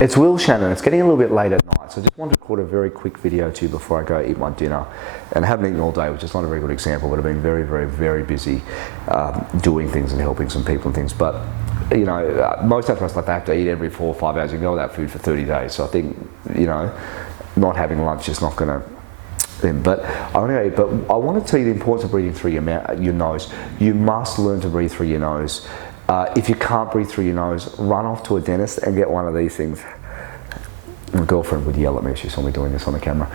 It's Will Shannon. It's getting a little bit late at night, so I just wanted to record a very quick video to you before I go eat my dinner. And I haven't eaten all day, which is not a very good example, but I've been very, very, very busy doing things and helping some people and things. But you know, most athletes like they have to eat every 4 or 5 hours. You can go without food for 30 days. So I think, you know, not having lunch is not going to. But I want to eat. But I want to tell you the importance of breathing through your nose. You must learn to breathe through your nose. If you can't breathe through your nose, run off to a dentist and get one of these things. My girlfriend would yell at me if she saw me doing this on the camera.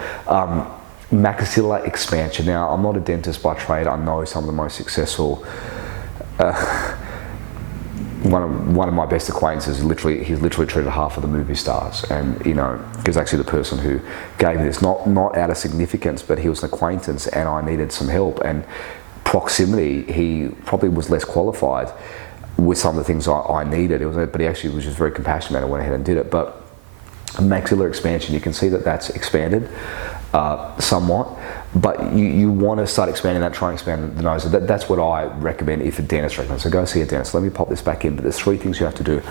Maxillar expansion. Now, I'm not a dentist by trade. I know some of the most successful. One of my best acquaintances, he's literally treated half of the movie stars, and you know, because actually the person who gave me this, not out of significance, but he was an acquaintance, and I needed some help, and proximity, he probably was less qualified with some of the things I needed. But he actually was just very compassionate and went ahead and did it. But maxillar expansion, you can see that that's expanded somewhat, but you want to start expanding that, try and expand the nose. That's what I recommend if a dentist recommends. So go see a dentist. Let me pop this back in, but there's 3 things you have to do.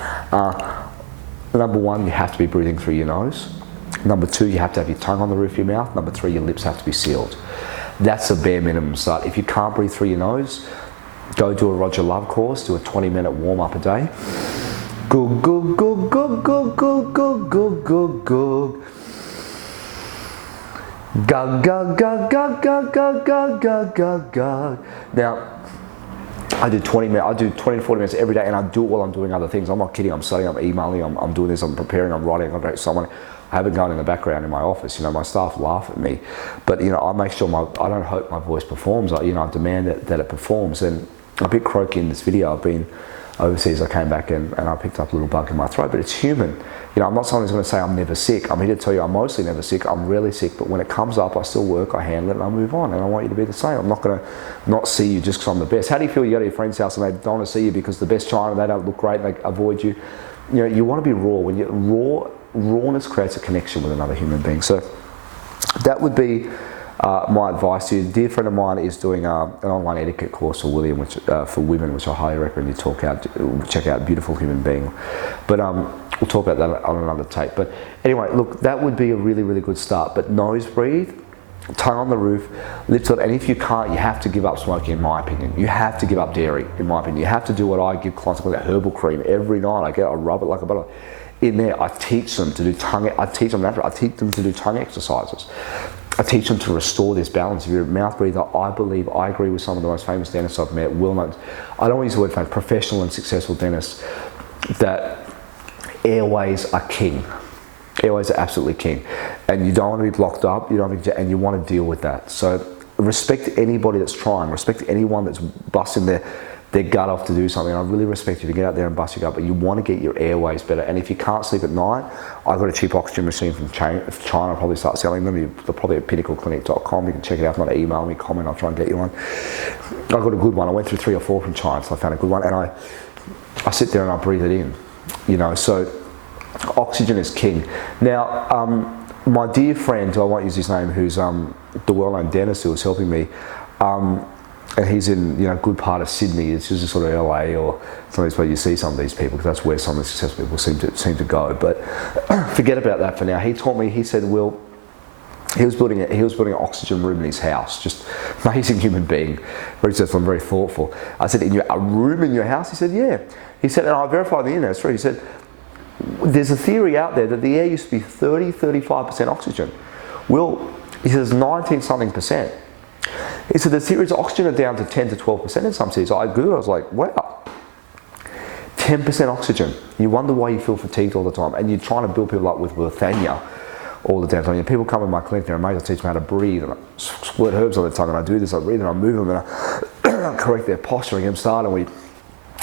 Number 1, you have to be breathing through your nose. Number 2, you have to have your tongue on the roof of your mouth. Number 3, your lips have to be sealed. That's a bare minimum start. If you can't breathe through your nose, go do a Roger Love course, do a 20-minute warm-up a day. Go, go, go, go, go, go, go, go, go, go. Go, go, go, go, go, go, go, go, go, go. Now, I do 20 to 40 minutes every day, and I do it while I'm doing other things. I'm not kidding. I'm studying, I'm emailing, I'm doing this, I'm preparing, I'm writing, I'm going to someone. I have it going in the background in my office. You know, my staff laugh at me, but you know, I make sure I don't hope my voice performs. I demand that it performs. And I'm a bit croaky in this video. I've been overseas. I came back and I picked up a little bug in my throat, but it's human. You know, I'm not someone who's going to say I'm never sick. I'm here to tell you I'm mostly never sick. I'm rarely sick, but when it comes up, I still work, I handle it, and I move on. And I want you to be the same. I'm not going to not see you just because I'm the best. How do you feel? You go to your friend's house and they don't want to see you because the best China, they don't look great, they avoid you. You know, you want to be raw. When you rawness creates a connection with another human being. So that would be my advice to you. A dear friend of mine is doing an online etiquette course for William, for women, which I highly recommend you check out. Beautiful human being. But we'll talk about that on another tape. But anyway, look, that would be a really, really good start. But nose breathe, tongue on the roof, lips up, and if you can't, you have to give up smoking, in my opinion. You have to give up dairy, in my opinion. You have to do what I give clients, that herbal cream every night. I rub it like a butter. In there, I teach them to do I teach them to do tongue exercises. I teach them to restore this balance. If you're a mouth breather, I agree with some of the most famous dentists I've met, well-known, I don't want to use the word famous, professional and successful dentists, that airways are king. Airways are absolutely king. And you don't want to be blocked up, and you want to deal with that. So respect anybody that's trying, respect anyone that's busting their gut off to do something. I really respect you to get out there and bust your gut, but you want to get your airways better. And if you can't sleep at night, I've got a cheap oxygen machine from China. I'll probably start selling them. They're probably at pinnacleclinic.com. You can check it out. If not, email me, comment, I'll try and get you one. I've got a good one. I went through 3 or 4 from China, so I found a good one. And I sit there and I breathe it in. You know, so oxygen is king. Now, my dear friend, who I won't use his name, who's the well-known dentist who was helping me, and he's in a good part of Sydney. It's just sort of LA or some of these where you see some of these people, because that's where some of the successful people seem to go. But forget about that for now. He taught me. He said, Will, he was building an oxygen room in his house. Just amazing human being, very successful and very thoughtful. I said, a room in your house? He said, yeah. He said, and I verified the internet. It's true. He said, there's a theory out there that the air used to be 35% oxygen. Will, he says 19-something%. He said the theories of oxygen are down to 10 to 12% in some cities. I Googled, I was like, wow, 10% oxygen. You wonder why you feel fatigued all the time, and you're trying to build people up with Withania all the damn time. People come in my clinic, they're amazed. I teach them how to breathe, and I squirt herbs on their tongue, and I do this, I breathe, and I move them, and I correct their posture, and get them started, and we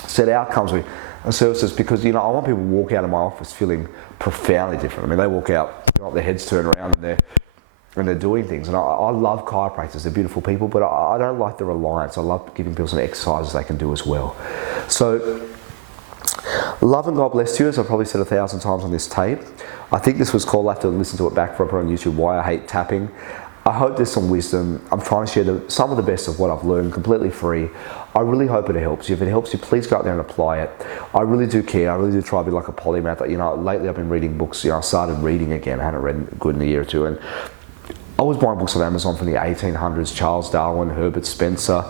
set outcomes, and services, because I want people to walk out of my office feeling profoundly different. I mean, they walk out, their heads turn around, and they're doing things. And I love chiropractors, they're beautiful people, but I don't like the reliance. I love giving people some exercises they can do as well. So, love and God bless you, as I've probably said 1,000 times on this tape. I think this was called, I have to listen to it back for on YouTube, Why I Hate Tapping. I hope there's some wisdom. I'm trying to share some of the best of what I've learned completely free. I really hope it helps you. If it helps you, please go out there and apply it. I really do care. I really do try to be like a polymath. You know, lately I've been reading books. You know, I started reading again. I hadn't read good in a year or two. And I was buying books on Amazon from the 1800s. Charles Darwin, Herbert Spencer,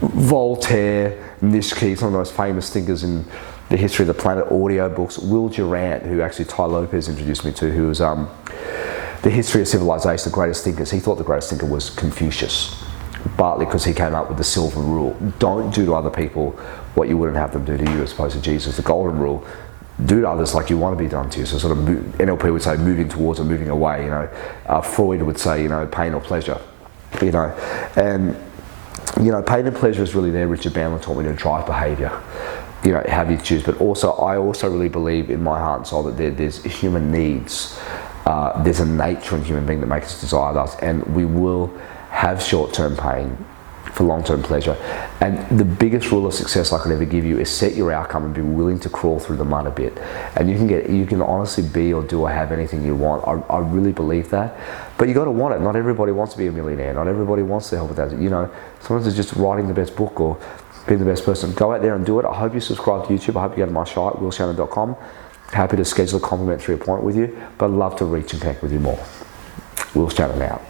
Voltaire, Nietzsche, some of the most famous thinkers in the history of the planet, audio books. Will Durant, who actually Ty Lopez introduced me to, who was The History of Civilization, the greatest thinkers. He thought the greatest thinker was Confucius, partly because he came up with the silver rule. Don't do to other people what you wouldn't have them do to you, as opposed to Jesus, the golden rule. Do to others like you want to be done to you. So sort of NLP would say moving towards or moving away, you know. Freud would say, you know, pain or pleasure, you know. And, you know, pain and pleasure is really there. Richard Bandler taught me to drive behaviour. You know, how do you choose? But also, I also really believe in my heart and soul that there's human needs. There's a nature in human being that makes us desire us, and we will have short-term pain for long-term pleasure. And the biggest rule of success I could ever give you is set your outcome and be willing to crawl through the mud a bit. And you can honestly be or do or have anything you want. I really believe that. But you got to want it. Not everybody wants to be a millionaire. Not everybody wants to help with that. You know, sometimes it's just writing the best book or being the best person. Go out there and do it. I hope you subscribe to YouTube. I hope you go to my site, willshannon.com. Happy to schedule a complimentary appointment with you, but I'd love to reach and connect with you more. Will Shannon out.